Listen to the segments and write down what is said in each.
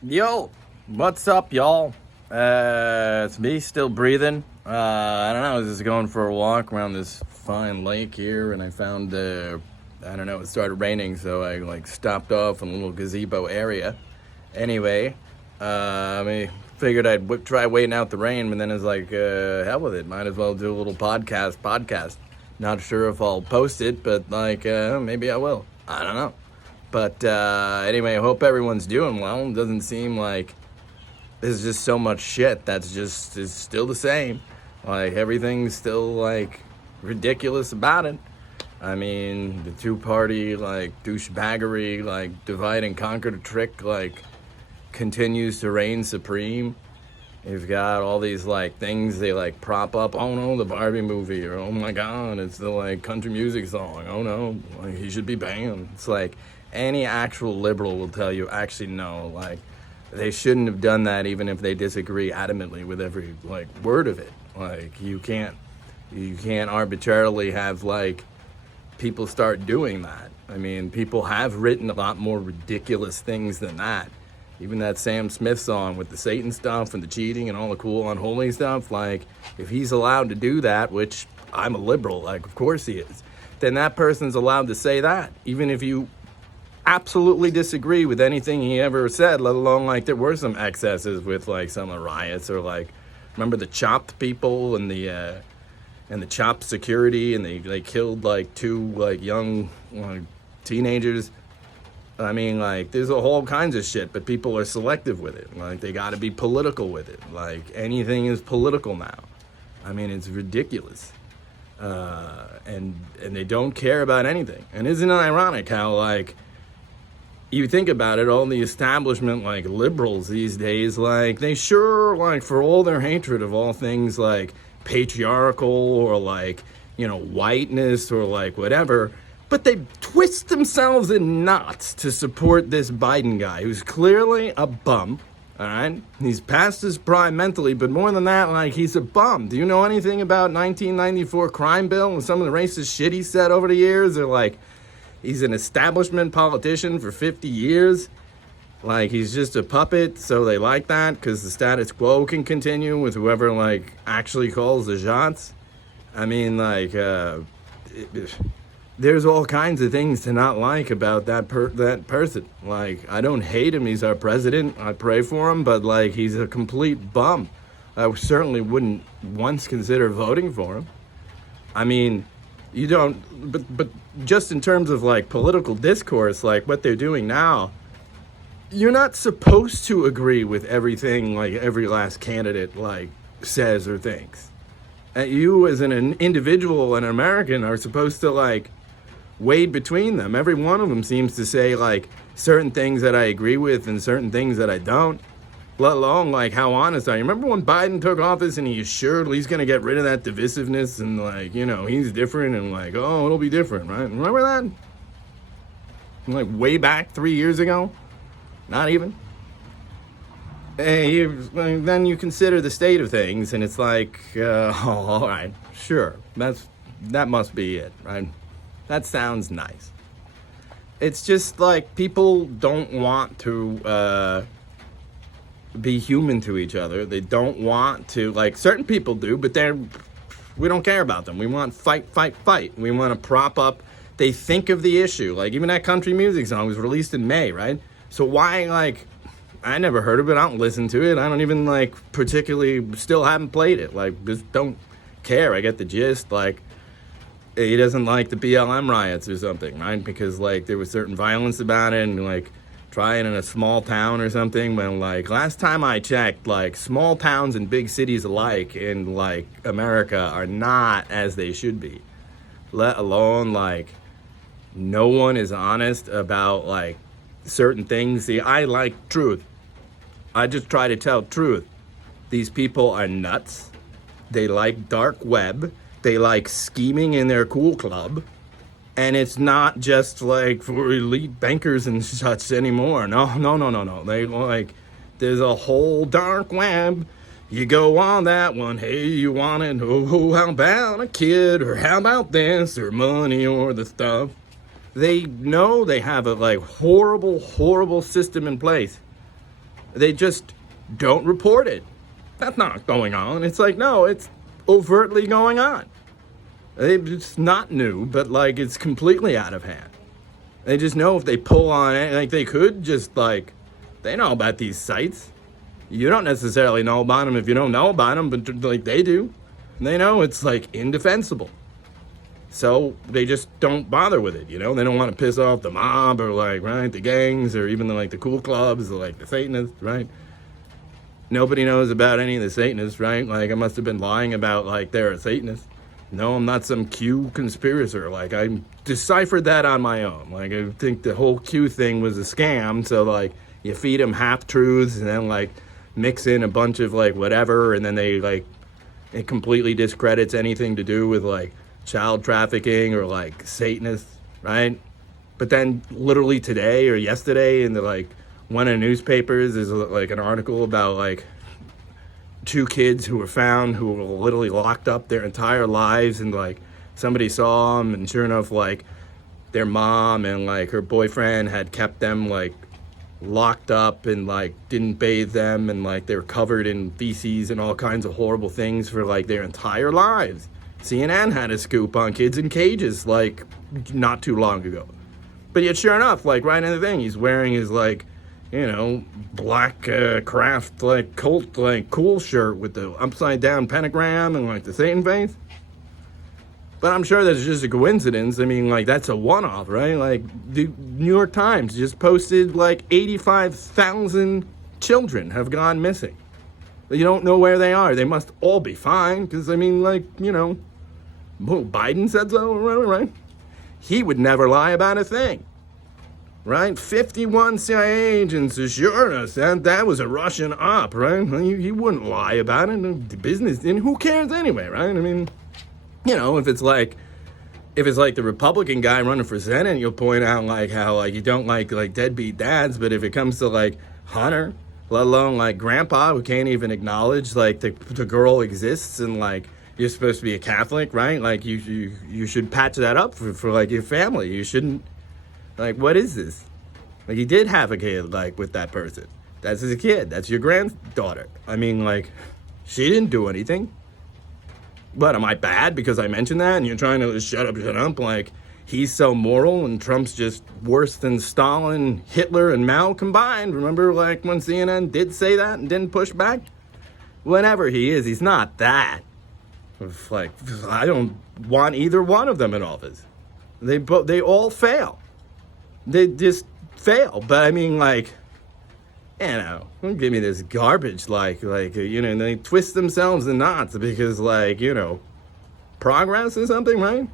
Yo, what's up, y'all? It's me, still breathing. I don't know, I was just going for a walk around this fine lake here, and I found, it started raining, so I, stopped off in a little gazebo area. Anyway, I figured I'd try waiting out the rain, but then it's like, hell with it, might as well do a little podcast. Not sure if I'll post it, but, maybe I will. I don't know. But anyway, I hope everyone's doing well. It doesn't seem like there's just so much shit that's just is still the same. Everything's still, ridiculous about it. I mean, the two-party, douchebaggery, divide and conquer trick, continues to reign supreme. You've got all these, things they, prop up. Oh, no, the Barbie movie. Or, oh, my God, it's the, country music song. Oh, no, he should be banned. It's any actual liberal will tell you, actually, no, they shouldn't have done that even if they disagree adamantly with every, word of it. You can't arbitrarily have, people start doing that. I mean, people have written a lot more ridiculous things than that. Even that Sam Smith song with the Satan stuff and the cheating and all the cool unholy stuff, if he's allowed to do that, which I'm a liberal, of course he is, then that person's allowed to say that, even if you absolutely disagree with anything he ever said, let alone there were some excesses with some of the riots, or remember the chopped people and the chopped security, and they killed two young teenagers. I mean, there's a whole kinds of shit, but people are selective with it. They got to be political with it. Anything is political now. I mean, it's ridiculous. And they don't care about anything. And isn't it ironic how you think about it, all the establishment, liberals these days, they sure, for all their hatred of all things, patriarchal or, whiteness or, whatever, but they twist themselves in knots to support this Biden guy, who's clearly a bum, all right? He's past his prime mentally, but more than that, he's a bum. Do you know anything about 1994 crime bill and some of the racist shit he said over the years? They're he's an establishment politician for 50 years. He's just a puppet, so they like that because the status quo can continue with whoever, actually calls the shots. I mean, there's all kinds of things to not like about that person. I don't hate him. He's our president. I pray for him, but, he's a complete bum. I certainly wouldn't once consider voting for him. I mean, you don't, but just in terms of political discourse, what they're doing now, you're not supposed to agree with everything every last candidate says or thinks. You as an individual, an American, are supposed to wade between them. Every one of them seems to say certain things that I agree with and certain things that I don't. Let alone how honest are you? Remember when Biden took office and he assured he's going to get rid of that divisiveness and he's different and oh, it'll be different, right? Remember that? Way back 3 years ago? Not even. Hey, then you consider the state of things and it's oh, all right, sure. That must be it, right? That sounds nice. It's just people don't want to be human to each other. They don't want to, certain people do, but we don't care about them. We want fight. We want to prop up. They think of the issue. Even that country music song was released in May, right? So why, I never heard of it. I don't listen to it. I don't even, particularly, still haven't played it. Just don't care. I get the gist. He doesn't like the BLM riots or something, right? Because, there was certain violence about it and, trying in a small town or something. When, last time I checked, small towns and big cities alike in, America are not as they should be. Let alone, no one is honest about, certain things. See, I like truth. I just try to tell truth. These people are nuts. They like dark web. They like scheming in their cool club. And it's not just for elite bankers and such anymore. No. They there's a whole dark web. You go on that one. Hey, you want it? Oh, how about a kid? Or how about this? Or money or the stuff. They know they have a horrible system in place. They just don't report it. That's not going on. It's like, no, it's overtly going on. It's not new, but like it's completely out of hand. They just know if they pull on it, like they could just like, they know about these sites. You don't necessarily know about them if you don't know about them, but like they do. They know it's like indefensible. So they just don't bother with it, you know? They don't want to piss off the mob or like, right, the gangs or even like the cool clubs or like the Satanists, right? Nobody knows about any of the Satanists, right? Like I must have been lying about like they're a Satanist. No, I'm not some Q conspirator. Like I deciphered that on my own. Like I think the whole Q thing was a scam. So like you feed them half-truths and then like mix in a bunch of like whatever, and then they like, it completely discredits anything to do with like child trafficking or like Satanists, right? But then literally today or yesterday in the like one of the newspapers is like an article about like 2 kids who were found who were literally locked up their entire lives, and like somebody saw them, and sure enough like their mom and like her boyfriend had kept them like locked up and like didn't bathe them, and like they were covered in feces and all kinds of horrible things for like their entire lives. CNN had a scoop on kids in cages like not too long ago. But yet sure enough, like right in the thing, he's wearing his like, you know, black craft like cult like cool shirt with the upside down pentagram and like the Satan face. But I'm sure that's just a coincidence. I mean, like that's a one-off, right? Like the New York Times just posted like 85,000 children have gone missing. You don't know where they are. They must all be fine because I mean, like, you know, Biden said so, right? He would never lie about a thing. Right? 51 CIA agents assured us that was a Russian op, right? He wouldn't lie about it. The business, and who cares anyway, right? I mean, you know, if it's like the Republican guy running for Senate, you'll point out like how like you don't like deadbeat dads, but if it comes to like Hunter, let alone like Grandpa, who can't even acknowledge like the girl exists, and like you're supposed to be a Catholic, right? Like you should patch that up for like your family. You shouldn't. Like, what is this? Like, he did have a kid, like, with that person. That's his kid. That's your granddaughter. I mean, like, she didn't do anything. But am I bad because I mentioned that? And you're trying to shut up. Like, he's so moral and Trump's just worse than Stalin, Hitler, and Mao combined. Remember, like, when CNN did say that and didn't push back? Whatever he is, he's not that. Like, I don't want either one of them in office. They all fail. They just fail. But I mean, like, you know, don't give me this garbage, like, you know, they twist themselves in knots because, like, you know, progress or something, right?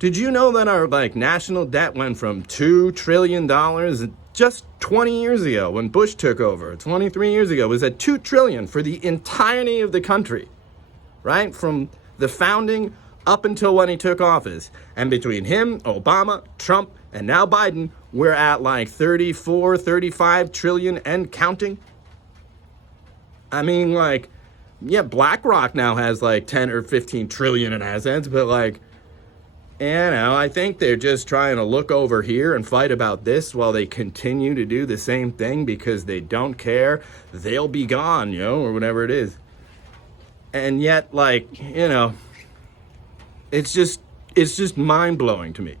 Did you know that our, like, national debt went from $2 trillion just 20 years ago when Bush took over, 23 years ago, was at $2 trillion for the entirety of the country, right? From the founding up until when he took office. And between him, Obama, Trump, and now Biden, we're at like 34, 35 trillion and counting. I mean, like, yeah, BlackRock now has like 10 or 15 trillion in assets, but like, you know, I think they're just trying to look over here and fight about this while they continue to do the same thing because they don't care. They'll be gone, you know, or whatever it is. And yet, like, you know, it's just mind-blowing to me.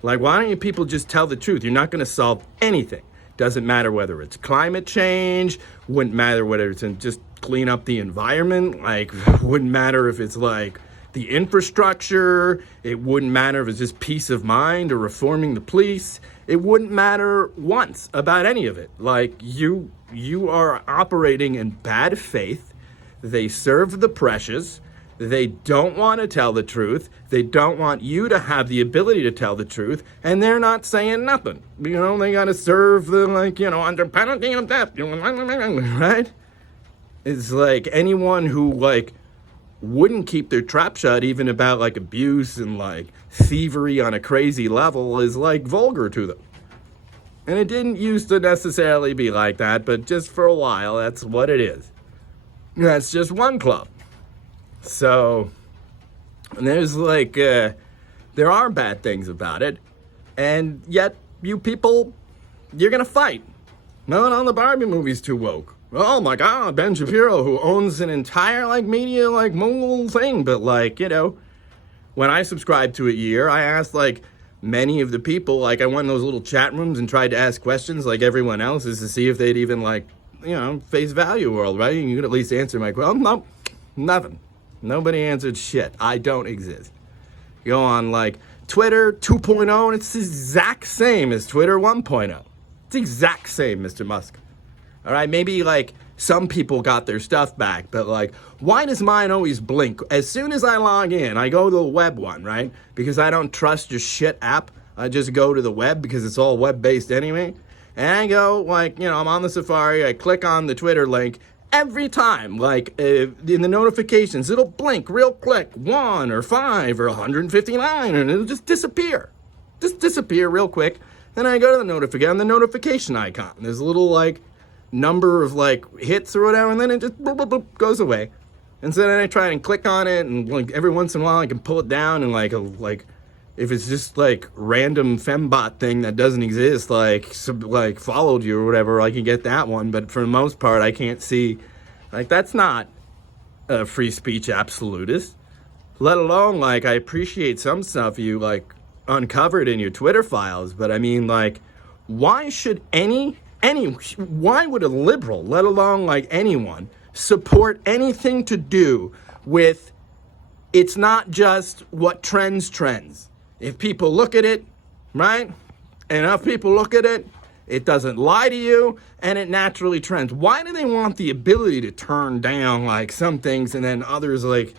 Like, why don't you people just tell the truth? You're not going to solve anything. Doesn't matter whether it's climate change, wouldn't matter whether it's in just clean up the environment, like, wouldn't matter if it's like the infrastructure, it wouldn't matter if it's just peace of mind or reforming the police. It wouldn't matter once about any of it. Like, you are operating in bad faith. They serve the precious. They don't want to tell the truth. They don't want you to have the ability to tell the truth. And they're not saying nothing. You know, they got to serve the, like, you know, under penalty of death. Right? It's like anyone who, like, wouldn't keep their trap shut even about, like, abuse and, like, thievery on a crazy level is, like, vulgar to them. And it didn't used to necessarily be like that, but just for a while, that's what it is. That's just one club. So, there's like, there are bad things about it, and yet you people, you're going to fight. No, the Barbie movie's too woke. Oh my God, Ben Shapiro, who owns an entire, like, media, like, mogul thing. But, like, you know, when I subscribed to it I asked, like, many of the people, like, I went in those little chat rooms and tried to ask questions like everyone else is to see if they'd even, like, you know, face value world, right? You could at least answer my question. No, nothing. Nobody answered shit. I don't exist. Go on, like, Twitter 2.0, and it's the exact same as Twitter 1.0. It's the exact same, Mr. Musk. All right, maybe, like, some people got their stuff back, but, like, why does mine always blink? As soon as I log in, I go to the web one, right? Because I don't trust your shit app. I just go to the web because it's all web-based anyway. And I go, like, you know, I'm on the Safari, I click on the Twitter link. Every time, like, in the notifications, it'll blink real quick, 1 or 5 or 159, and it'll just disappear. Just disappear real quick. Then I go to the notification icon. There's a little, like, number of, like, hits or whatever, and then it just boop, boop, boop, goes away. And so then I try and click on it, and, like, every once in a while I can pull it down, and, like, if it's just, like, random fembot thing that doesn't exist, like, followed you or whatever, I can get that one. But for the most part, I can't see, like, that's not a free speech absolutist. Let alone, like, I appreciate some stuff you, like, uncovered in your Twitter files. But, I mean, like, why should why would a liberal, let alone, like, anyone, support anything to do with it's not just what trends? If people look at it, right? Enough people look at it, it doesn't lie to you, and it naturally trends. Why do they want the ability to turn down, like, some things and then others, like,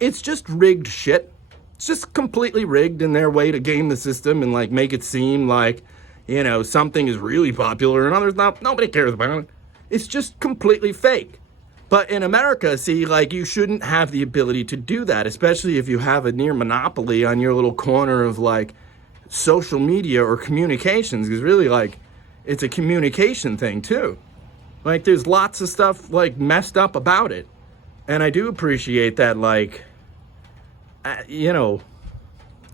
it's just rigged shit. It's just completely rigged in their way to game the system and, like, make it seem like, you know, something is really popular and others not. Nobody cares about it. It's just completely fake. But in America, see, like, you shouldn't have the ability to do that, especially if you have a near monopoly on your little corner of, like, social media or communications, because really, like, it's a communication thing, too. Like, there's lots of stuff, like, messed up about it. And I do appreciate that, like, you know,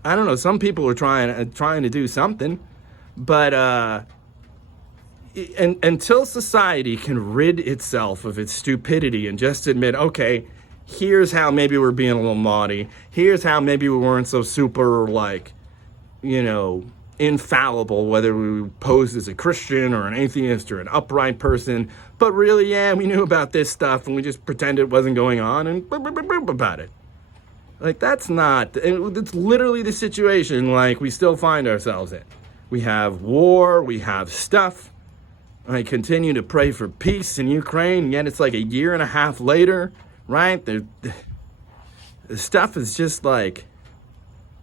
I don't know, some people are trying to do something, but, until society can rid itself of its stupidity and just admit, okay, here's how maybe we're being a little naughty. Here's how maybe we weren't so super, like, you know, infallible, whether we posed as a Christian or an atheist or an upright person. But really, yeah, we knew about this stuff and we just pretended it wasn't going on and about it. Like, that's not, it's literally the situation, like, we still find ourselves in. We have war, we have stuff. I continue to pray for peace in Ukraine, and yet it's like a year and a half later, right? The stuff is just like,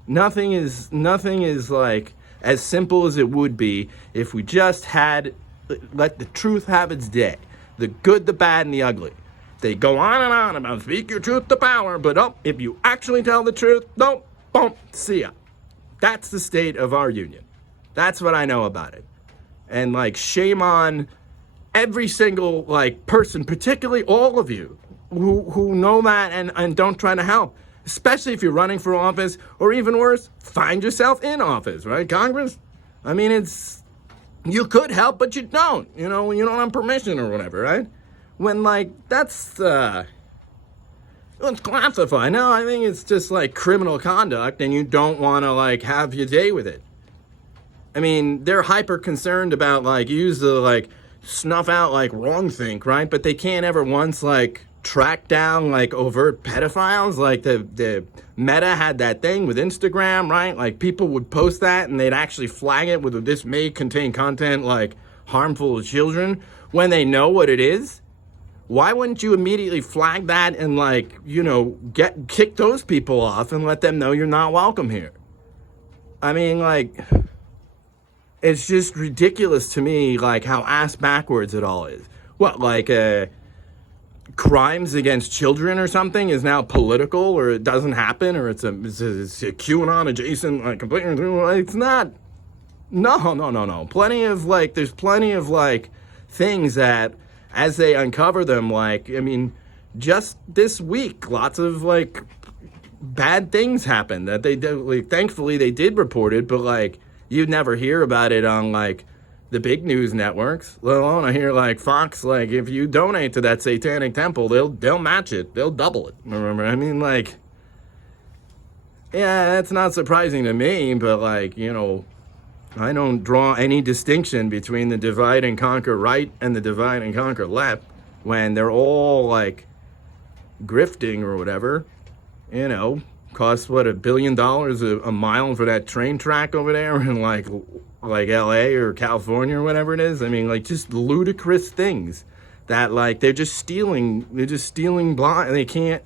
nothing is like as simple as it would be if we just let the truth have its day. The good, the bad, and the ugly. They go on and on about speak your truth to power, but if you actually tell the truth, see ya. That's the state of our union. That's what I know about it. And, like, shame on every single, like, person, particularly all of you who know that and don't try to help, especially if you're running for office, or even worse, find yourself in office, right? Congress? I mean, you could help, but you don't, you know, when you don't have permission or whatever, right? When, like, that's, it's classified. No, I think it's just, like, criminal conduct, and you don't want to, like, have your day with it. I mean, they're hyper concerned about, like, snuff out, like, wrongthink, right? But they can't ever once, like, track down, like, overt pedophiles. Like, the Meta had that thing with Instagram, right? Like, people would post that and they'd actually flag it with, this may contain content, like, harmful to children, when they know what it is. Why wouldn't you immediately flag that and, like, you know, kick those people off and let them know you're not welcome here? I mean, like, it's just ridiculous to me, like, how ass backwards it all is. What, like, crimes against children or something is now political, or it doesn't happen, or it's a QAnon adjacent, like, completely, it's not. No. There's plenty of, like, things that, as they uncover them, like, I mean, just this week, lots of, like, bad things happened that they did, like, thankfully they did report it, but, like, you'd never hear about it on, like, the big news networks, let alone I hear like Fox, like if you donate to that satanic temple, they'll match it, they'll double it. Remember, I mean, like, yeah, that's not surprising to me, but like, you know, I don't draw any distinction between the divide and conquer right and the divide and conquer left when they're all like grifting or whatever. You know, costs what, $1 billion a mile for that train track over there in like LA or California or whatever it is. I mean, like, just ludicrous things that like they're just stealing blind.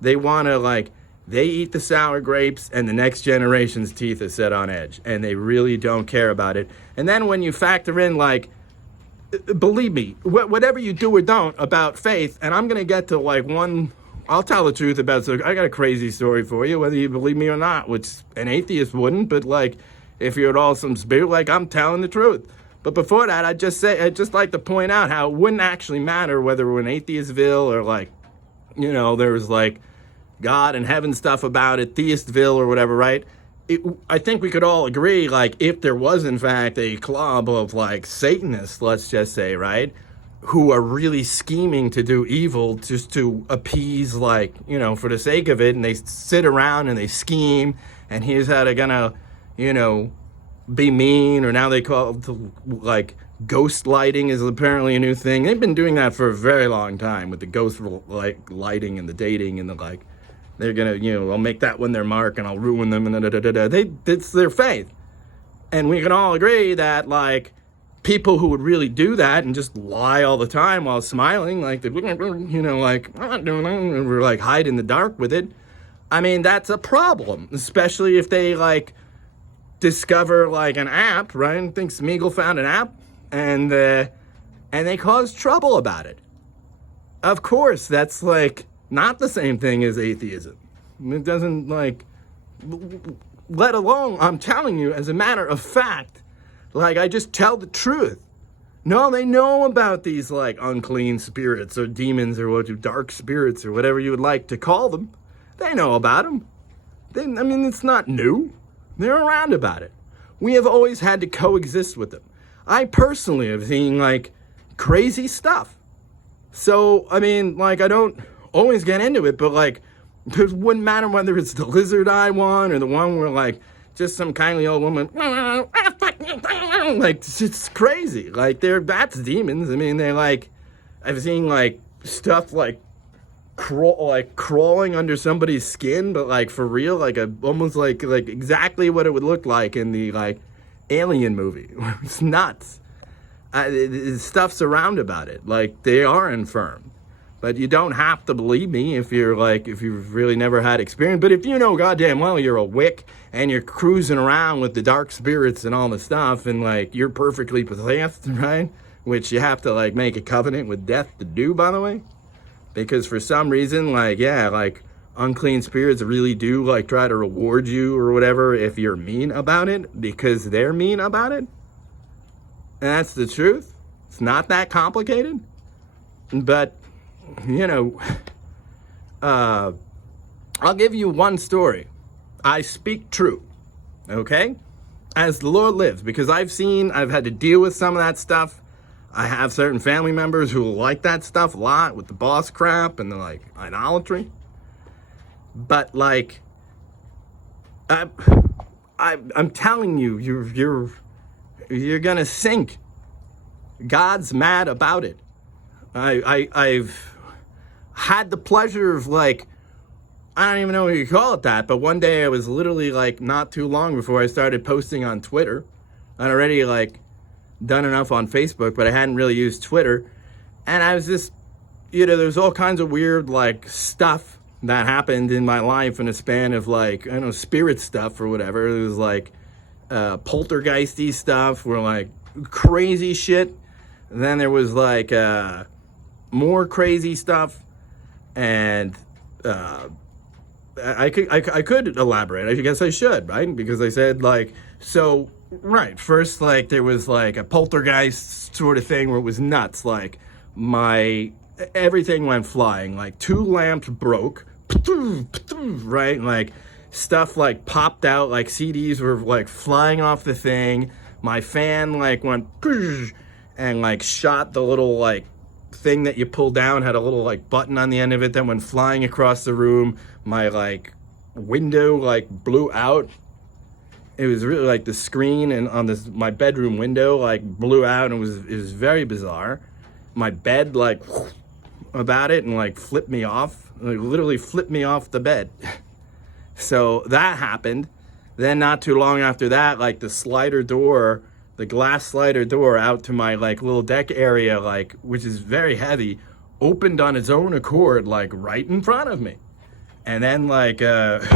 They want to like, they eat the sour grapes and the next generation's teeth are set on edge and they really don't care about it. And then when you factor in, like, believe me, whatever you do or don't about faith, and I'm going to get to like I'll tell the truth about, so I got a crazy story for you, whether you believe me or not, which an atheist wouldn't, but like, if you're at all some spirit, like, I'm telling the truth. But before that, I'd just like to point out how it wouldn't actually matter whether we're in Atheistville or like, you know, there's like God and heaven stuff about it, Theistville or whatever, right? I think we could all agree, like, if there was in fact a club of like Satanists, let's just say, right, who are really scheming to do evil just to appease, like, you know, for the sake of it, and they sit around and they scheme, and here's how they're gonna, you know, be mean, or now they call it, like, ghost lighting is apparently a new thing. They've been doing that for a very long time with the ghost like lighting and the dating and the like. They're gonna, you know, I'll make that one their mark and I'll ruin them and it's their faith. And we can all agree that like people who would really do that and just lie all the time while smiling, like, you know, like, I'm not doing that, and we're like hide in the dark with it. I mean, that's a problem, especially if they like discover like an app, right? I think Smeagol found an app and they caused trouble about it. Of course, that's like not the same thing as atheism. It doesn't like, let alone, I'm telling you, as a matter of fact, like, I just tell the truth. No, they know about these like unclean spirits or demons or dark spirits or whatever you would like to call them. They know about them. I mean, it's not new. They're around about it. We have always had to coexist with them. I personally have seen like crazy stuff. So, I mean, like, I don't always get into it, but like, it wouldn't matter whether it's the lizard eye one or the one where like just some kindly old woman, like, it's crazy. Like, that's demons. I mean, they're like, I've seen like stuff like crawling under somebody's skin, but like for real, like almost like exactly what it would look like in the like Alien movie. It's nuts. Stuff's around about it. Like, they are infirm. But you don't have to believe me if you've really never had experience. But if you know goddamn well you're a Wick and you're cruising around with the dark spirits and all the stuff, and like you're perfectly possessed, right? Which you have to like make a covenant with death to do, by the way. Because for some reason, like, yeah, like unclean spirits really do like try to reward you or whatever if you're mean about it, because they're mean about it. And that's the truth. It's not that complicated. But, you know, I'll give you one story. I speak true, okay? As the Lord lives, because I've had to deal with some of that stuff. I have certain family members who like that stuff a lot with the boss crap and the like idolatry. But like, I'm telling you, you're gonna sink. God's mad about it. I've had the pleasure of like, I don't even know what you call it that, but one day I was literally like not too long before I started posting on Twitter. I'd already like done enough on Facebook, but I hadn't really used Twitter. And I was just, you know, there's all kinds of weird like stuff that happened in my life in a span of like, I don't know, spirit stuff or whatever. It was like poltergeisty stuff where like crazy shit. And then there was like more crazy stuff. And I could elaborate. I guess I should, right? Because I said like, so, right, first like there was like a poltergeist sort of thing where it was nuts. Like everything went flying. Like 2 lamps broke, right? Like stuff like popped out, like CDs were like flying off the thing. my fan like went and like shot the little like thing that you pull down, had a little like button on the end of it that went flying across the room. My like window like blew out. It was really like the screen and on this my bedroom window like blew out, and it was very bizarre. My bed like about it and like flipped me off, like literally flipped me off the bed. So that happened. Then not too long after that, like the slider door, the glass slider door out to my like little deck area, like, which is very heavy, opened on its own accord, like right in front of me. And then like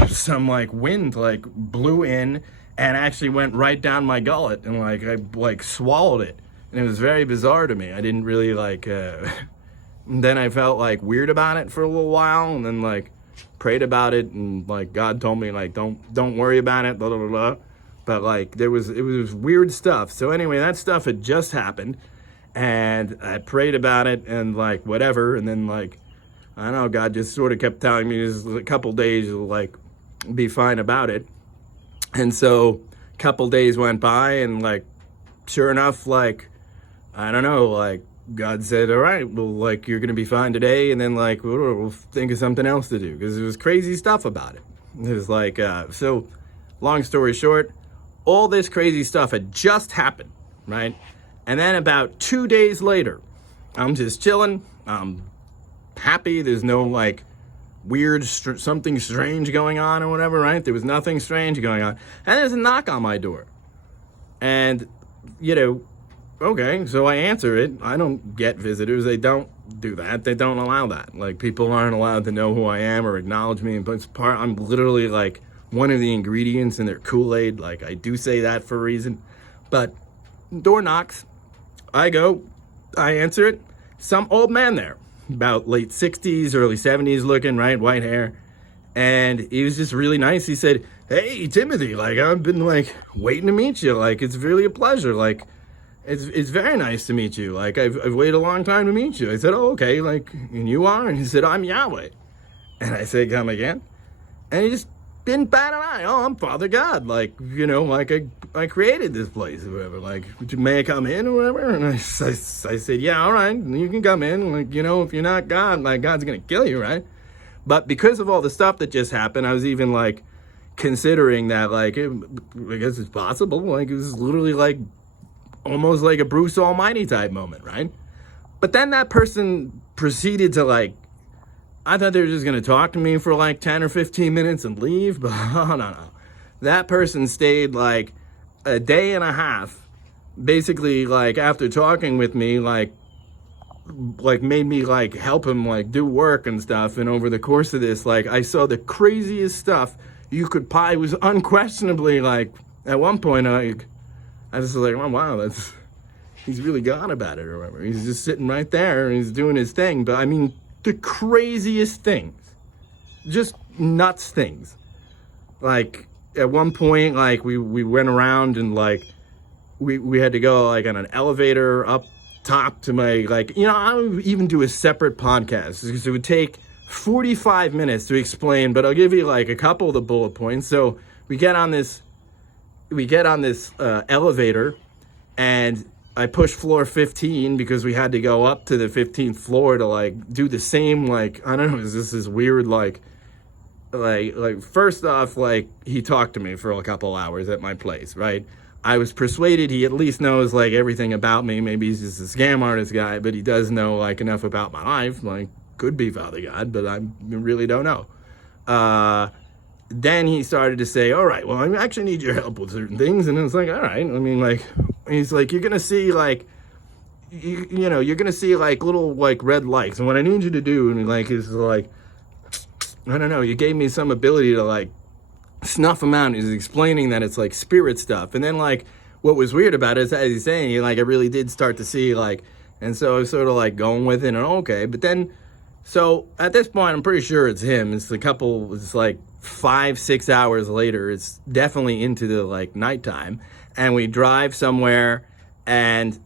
some like wind like blew in and actually went right down my gullet, and like I like swallowed it. And it was very bizarre to me. I didn't really like, then I felt like weird about it for a little while, and then like prayed about it, and like God told me like don't worry about it, blah blah blah. But like it was weird stuff. So anyway, that stuff had just happened, and I prayed about it and like whatever, and then like I don't know, God just sort of kept telling me this a couple days you'll like be fine about it. And so a couple days went by, and like sure enough, like I don't know, like God said, all right, well, like, you're going to be fine today. And then, like, we'll think of something else to do, because there was crazy stuff about it. It was like, so long story short, all this crazy stuff had just happened, right? And then about 2 days later, I'm just chilling. I'm happy. There's no, like, weird, something strange going on or whatever, right? There was nothing strange going on. And there's a knock on my door. And, you know, okay, so I answer it. I don't get visitors. They don't do that. They don't allow that. Like, people aren't allowed to know who I am or acknowledge me. But I'm literally like one of the ingredients in their Kool-Aid. Like, I do say that for a reason. But door knocks. I go. I answer it. Some old man there, about late 60s, early 70s looking, right? White hair. And he was just really nice. He said, hey, Timothy, like, I've been, like, waiting to meet you. Like, it's really a pleasure. Like, it's very nice to meet you. Like, I've waited a long time to meet you. I said, oh, okay, like, and you are? And he said, I'm Yahweh. And I said, come again? And he just didn't bat an eye. Oh, I'm Father God. Like, you know, like, I created this place or whatever. Like, may I come in or whatever? And I said, yeah, all right, you can come in. Like, you know, if you're not God, like, God's going to kill you, right? But because of all the stuff that just happened, I was even, like, considering that, like, I guess it's possible. Like, it was literally, like, almost like a Bruce Almighty type moment, right? But then that person proceeded to, like, I thought they were just going to talk to me for like 10 or 15 minutes and leave, but no. That person stayed like a day and a half, basically, like, after talking with me, like made me like help him like do work and stuff. And over the course of this, like, I saw the craziest stuff you could it was unquestionably, like, at one point, I was like, oh, wow, he's really gone about it or whatever. He's just sitting right there and he's doing his thing. But I mean, the craziest things, just nuts things. Like, at one point, like, we went around and, like, we had to go, like, on an elevator up top to my, like, you know, I would even do a separate podcast because it would take 45 minutes to explain, but I'll give you, like, a couple of the bullet points. So we get on this elevator, and I pushed floor 15 because we had to go up to the 15th floor to, like, do the same, like, I don't know, this is weird, like, first off, like, he talked to me for a couple hours at my place, right? I was persuaded he at least knows, like, everything about me. Maybe he's just a scam artist guy, but he does know, like, enough about my life. Like, could be Father God, but I really don't know. Then he started to say, all right, well, I actually need your help with certain things. And it was like, all right. I mean, like, he's like, you're going to see, like, you know, you're going to see, like, little, like, red lights. And what I need you to do, and, like, is, like, I don't know, you gave me some ability to, like, snuff them out. He's explaining that it's, like, spirit stuff. And then, like, what was weird about it is, as he's saying, like, I really did start to see, like, and so I was sort of, like, going with it, and okay. But then, so at this point, I'm pretty sure it's him. It's like 5-6 hours later. It's definitely into the, like, nighttime, and we drive somewhere, and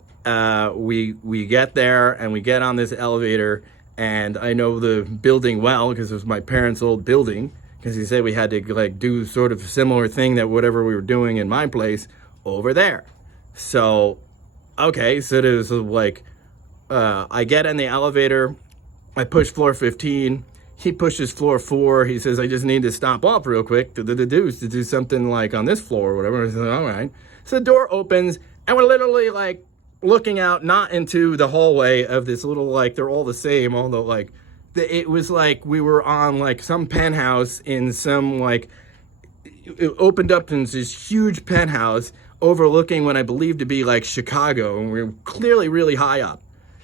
we get there, and we get on this elevator, and I know the building well because it was my parents' old building, because he said we had to, like, do sort of a similar thing that whatever we were doing in my place over there. So, okay, so there's like, I get in the elevator, I push floor 15, he pushes floor 4, he says, I just need to stop off real quick to do something like on this floor or whatever. I said, all right. So the door opens, and we're literally like looking out, not into the hallway of this little, like, they're all the same, although like, it was like we were on like some penthouse in some like, it opened up in this huge penthouse overlooking what I believe to be like Chicago, and we were clearly really high up.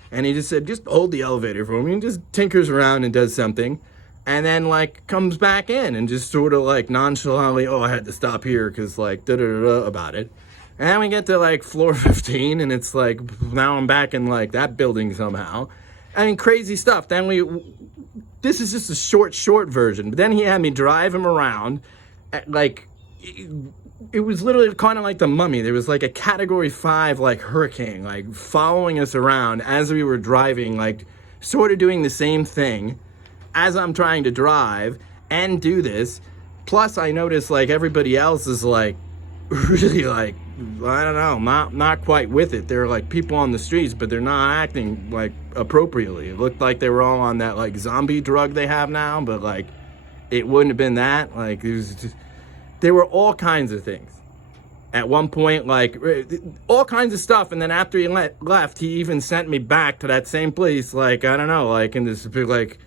And he just said, just hold the elevator for me, and just tinkers around and does something, and then like comes back in and just sort of like nonchalantly, oh, I had to stop here because like da-da-da-da about it. And then we get to like floor 15, and it's like, now I'm back in like that building somehow. I mean, crazy stuff. Then this is just a short version, but then he had me drive him around like, it was literally kind of like the Mummy. There was like a category 5 like hurricane like following us around as we were driving, like sort of doing the same thing as I'm trying to drive and do this. Plus I noticed like everybody else is like really like, I don't know, not quite with it. There are like people on the streets, but they're not acting like appropriately. It looked like they were all on that like zombie drug they have now, but like it wouldn't have been that. Like it was just, there were all kinds of things. At one point, like, all kinds of stuff. And then after he left, he even sent me back to that same place. Like, I don't know, like, in this, like,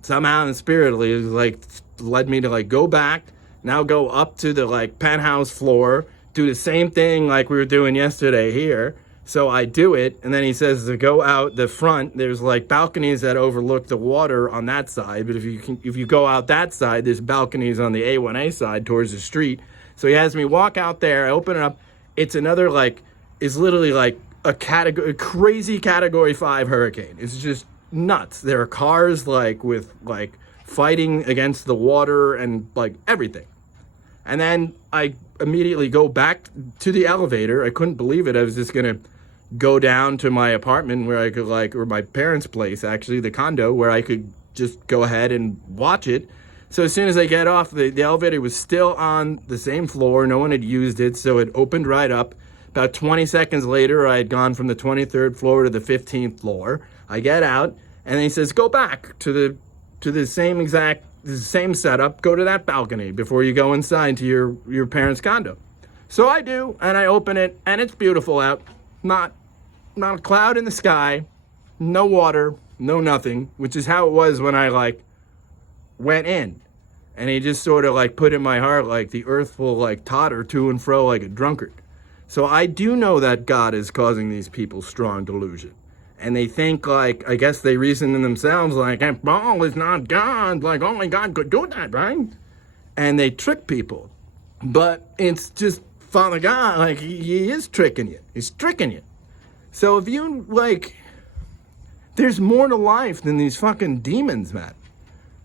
somehow and spiritedly, it was, like, led me to, like, go back, now go up to the, like, penthouse floor, do the same thing like we were doing yesterday here. So I do it, and then he says to go out the front. There's, like, balconies that overlook the water on that side. But if you go out that side, there's balconies on the A1A side towards the street. So he has me walk out there. I open it up. It's another, like, it's literally, like, a crazy category 5 hurricane. It's just nuts. There are cars, like, with, like, fighting against the water and, like, everything. And then I immediately go back to the elevator. I couldn't believe it. I was just going to go down to my apartment where I could, like, or my parents' place, actually, the condo, where I could just go ahead and watch it. So as soon as I get off, the elevator was still on the same floor. No one had used it, so it opened right up. About 20 seconds later, I had gone from the 23rd floor to the 15th floor. I get out, and he says, go back to the same setup. Go to that balcony before you go inside to your parents' condo. So I do, and I open it, and it's beautiful out. Not a cloud in the sky, no water, no nothing, which is how it was when I, like, went in. And he just sort of, like, put in my heart, like, the earth will, like, totter to and fro like a drunkard. So I do know that God is causing these people strong delusion. And they think, like, I guess they reason in themselves, like, that ball is not God. Like, only God could do that, right? And they trick people. But it's just Father God, like, he is tricking you. He's tricking you. So if you, like, there's more to life than these fucking demons, man.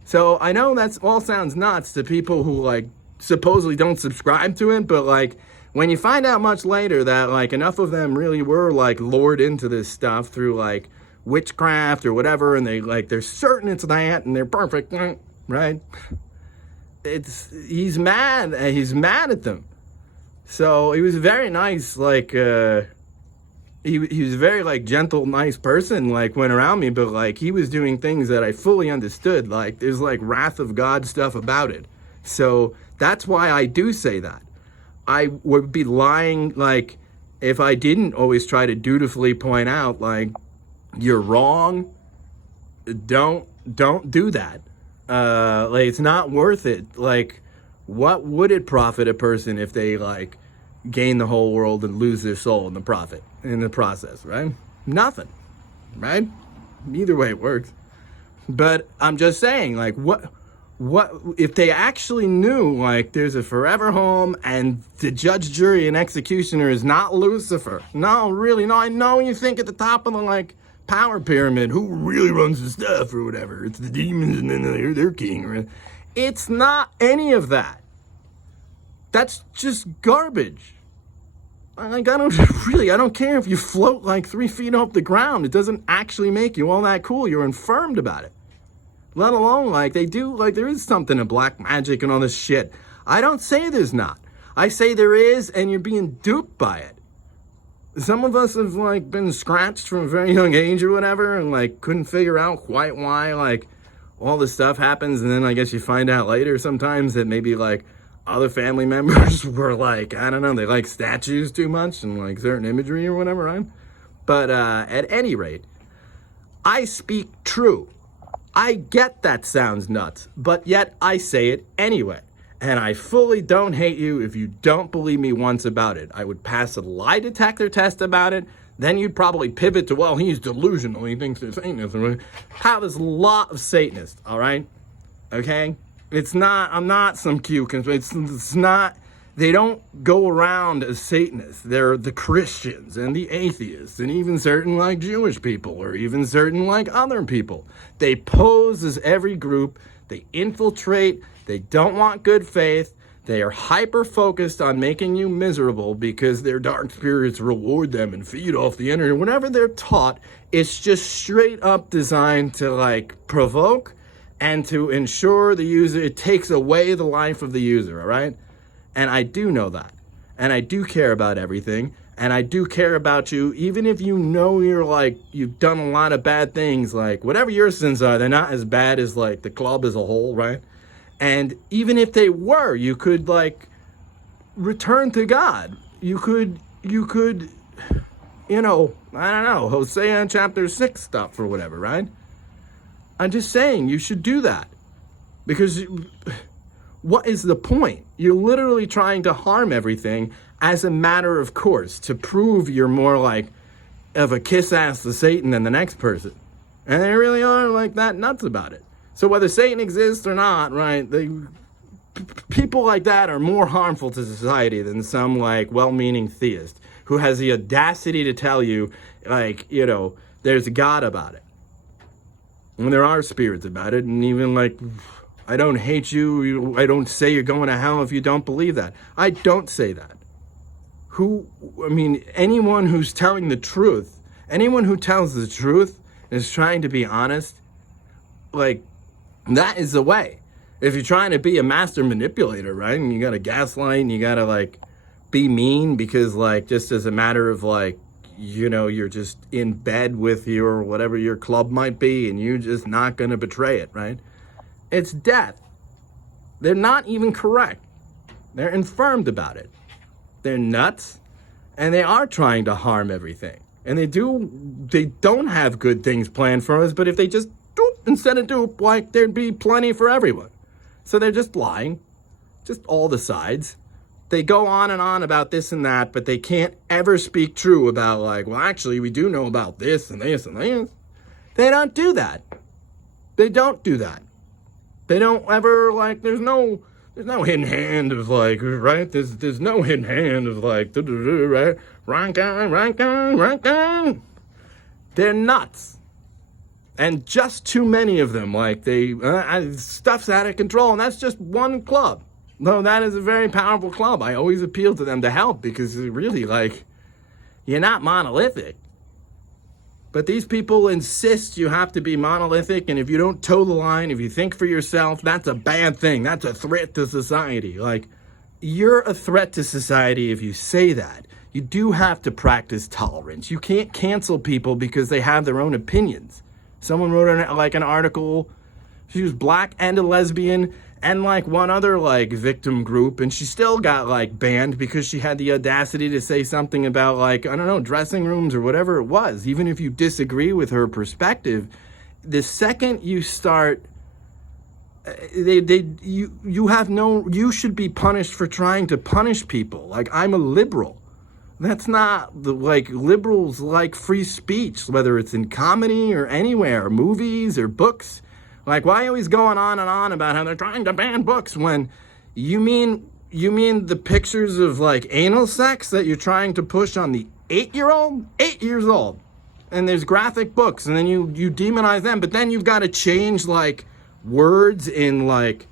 So I know that's all sounds nuts to people who, like, supposedly don't subscribe to it, but, like, when you find out much later that, like, enough of them really were, like, lured into this stuff through, like, witchcraft or whatever, and they're certain it's that, and they're perfect, right? He's mad at them. So he was very nice, like, he was a very, like, gentle, nice person, like, went around me, but, like, he was doing things that I fully understood. Like, there's, like, wrath of God stuff about it. So that's why I do say that. I would be lying, like, if I didn't always try to dutifully point out, like, you're wrong, don't do that. Like, it's not worth it. Like, what would it profit a person if they, like, gain the whole world and lose their soul in the process, right? Nothing, right? Either way it works. But I'm just saying, like, what if they actually knew, like, there's a forever home and the judge, jury, and executioner is not Lucifer? No, really, no. I know you think at the top of the, like, power pyramid, who really runs the stuff or whatever? It's the demons and then they're king. It's not any of that. That's just garbage. Like, I don't care if you float like 3 feet off the ground. It doesn't actually make you all that cool. You're infirmed about it. Let alone, like, they do, like, there is something in black magic and all this shit. I don't say there's not. I say there is, and you're being duped by it. Some of us have, like, been scratched from a very young age or whatever, and, like, couldn't figure out quite why, like, all this stuff happens, and then I guess you find out later sometimes that maybe, like, other family members were, like, I don't know, they like statues too much and, like, certain imagery or whatever, right? But at any rate, I speak true. I get that sounds nuts, but yet I say it anyway. And I fully don't hate you if you don't believe me once about it. I would pass a lie detector test about it. Then you'd probably pivot to, well, he's delusional. He thinks they're Satanists. How there's a lot of Satanists, all right? Okay? I'm not some cute. It's not, they don't go around as Satanists. They're the Christians and the atheists and even certain, like, Jewish people or even certain, like, other people. They pose as every group. They infiltrate. They don't want good faith. They are hyper-focused on making you miserable because their dark spirits reward them and feed off the energy. Whatever they're taught, it's just straight up designed to, like, provoke and to ensure the user, it takes away the life of the user, all right? And I do know that. And I do care about everything. And I do care about you, even if you know you're, like, you've done a lot of bad things, like, whatever your sins are, they're not as bad as, like, the club as a whole, right? And even if they were, you could, like, return to God. You could, you know, I don't know, Hosea chapter 6 stuff or whatever, right? I'm just saying you should do that. Because what is the point? You're literally trying to harm everything as a matter of course to prove you're more, like, of a kiss-ass to Satan than the next person. And they really are, like, that nuts about it. So whether Satan exists or not, right, people like that are more harmful to society than some, like, well-meaning theist who has the audacity to tell you, like, you know, there's a God about it. And there are spirits about it, and even, like, I don't hate you, I don't say you're going to hell if you don't believe that. I don't say that. Anyone who's telling the truth, anyone who tells the truth is trying to be honest, like, that is the way. If you're trying to be a master manipulator, right, and you got to gaslight and you got to, like, be mean because, like, just as a matter of, like, you know, you're just in bed with your, whatever your club might be, and you're just not going to betray it, right? It's death. They're not even correct. They're infirmed about it. They're nuts, and they are trying to harm everything. And they don't have good things planned for us, but if they just instead of dupe, like, there'd be plenty for everyone. So they're just lying, just all the sides. They go on and on about this and that, but they can't ever speak true about, like, well, actually, we do know about this and this and this. They don't do that. They don't do that. They don't ever, like, there's no hidden hand of, like, right? There's no hidden hand of, like, right? Right guy. They're nuts. And just too many of them, like, stuff's out of control, and that's just one club. No, that is a very powerful club. I always appeal to them to help because really, like, you're not monolithic. But these people insist you have to be monolithic, and if you don't toe the line, if you think for yourself, that's a bad thing. That's a threat to society. Like, you're a threat to society if you say that. You do have to practice tolerance. You can't cancel people because they have their own opinions. Someone wrote an article. She was black and a lesbian and, like, one other, like, victim group, and she still got, like, banned because she had the audacity to say something about, like, I don't know, dressing rooms or whatever it was. Even if you disagree with her perspective, the second you start, you should be punished for trying to punish people. Like, I'm a liberal. That's not, liberals like free speech, whether it's in comedy or anywhere, movies or books. Like, why are we going on and on about how they're trying to ban books when you mean the pictures of, like, anal sex that you're trying to push on the 8-year-old? 8 years old. And there's graphic books, and then you demonize them, but then you've got to change, like, words in, like,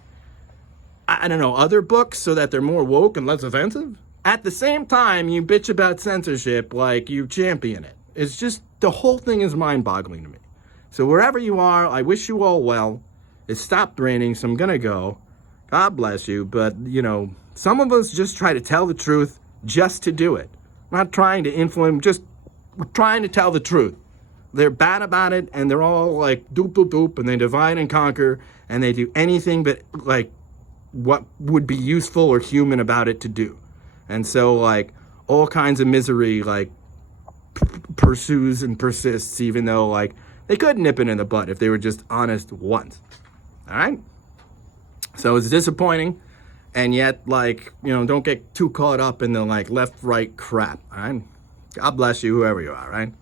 I don't know, other books so that they're more woke and less offensive? At the same time, you bitch about censorship like you champion it. It's just, the whole thing is mind-boggling to me. So wherever you are, I wish you all well. It stopped raining, so I'm going to go. God bless you. But, you know, some of us just try to tell the truth just to do it. not trying to influence, just trying to tell the truth. They're bad about it, and they're all like doop, doop, doop, and they divide and conquer, and they do anything but like what would be useful or human about it to do. And so like all kinds of misery like pursues and persists, even though like they could nip it in the bud if they were just honest once. All right? So it's disappointing, and yet like, don't get too caught up in the like left, right crap. All right? God bless you, whoever you are, right?